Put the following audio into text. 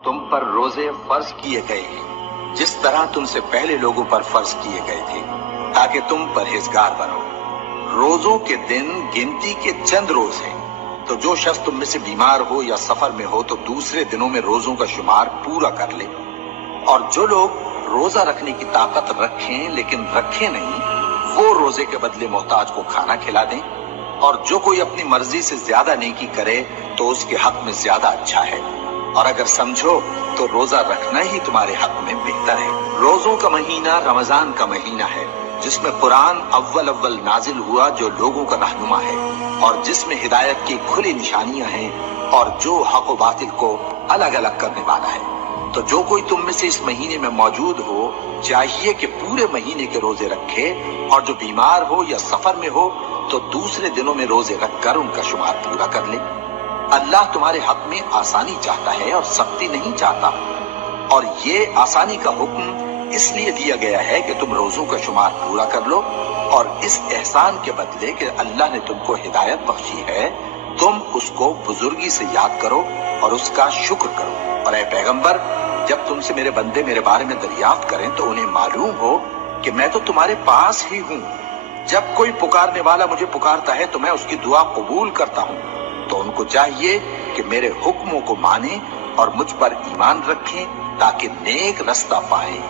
تم پر روزے فرض کیے گئے ہیں جس طرح تم سے پہلے لوگوں پر فرض کیے گئے تھے تاکہ تم پرہیزگار بنو۔ روزوں کے دن گنتی کے چند روز ہیں، تو جو شخص تم میں سے بیمار ہو یا سفر میں ہو تو دوسرے دنوں میں روزوں کا شمار پورا کر لے۔ اور جو لوگ روزہ رکھنے کی طاقت رکھیں لیکن رکھیں نہیں، وہ روزے کے بدلے محتاج کو کھانا کھلا دیں۔ اور جو کوئی اپنی مرضی سے زیادہ نیکی کرے تو اس کے حق میں زیادہ اچھا ہے، اور اگر سمجھو تو روزہ رکھنا ہی تمہارے حق میں بہتر ہے۔ روزوں کا مہینہ رمضان کا مہینہ ہے جس میں قرآن اول نازل ہوا، جو لوگوں کا رہنما ہے اور جس میں ہدایت کی کھلی نشانیاں ہیں اور جو حق و باطل کو الگ الگ کرنے والا ہے۔ تو جو کوئی تم میں سے اس مہینے میں موجود ہو چاہیے کہ پورے مہینے کے روزے رکھے، اور جو بیمار ہو یا سفر میں ہو تو دوسرے دنوں میں روزے رکھ کر ان کا شمار پورا کر لے۔ اللہ تمہارے حق میں آسانی چاہتا ہے اور سختی نہیں چاہتا، اور یہ آسانی کا حکم اس لیے دیا گیا ہے کہ تم روزوں کا شمار پورا کر لو، اور اس احسان کے بدلے کہ اللہ نے تم کو ہدایت بخشی ہے تم اس کو بزرگی سے یاد کرو اور اس کا شکر کرو۔ اور اے پیغمبر، جب تم سے میرے بندے میرے بارے میں دریافت کریں تو انہیں معلوم ہو کہ میں تو تمہارے پاس ہی ہوں۔ جب کوئی پکارنے والا مجھے پکارتا ہے تو میں اس کی دعا قبول کرتا ہوں۔ تو ان کو چاہیے کہ میرے حکموں کو مانیں اور مجھ پر ایمان رکھیں تاکہ نیک رستہ پائیں۔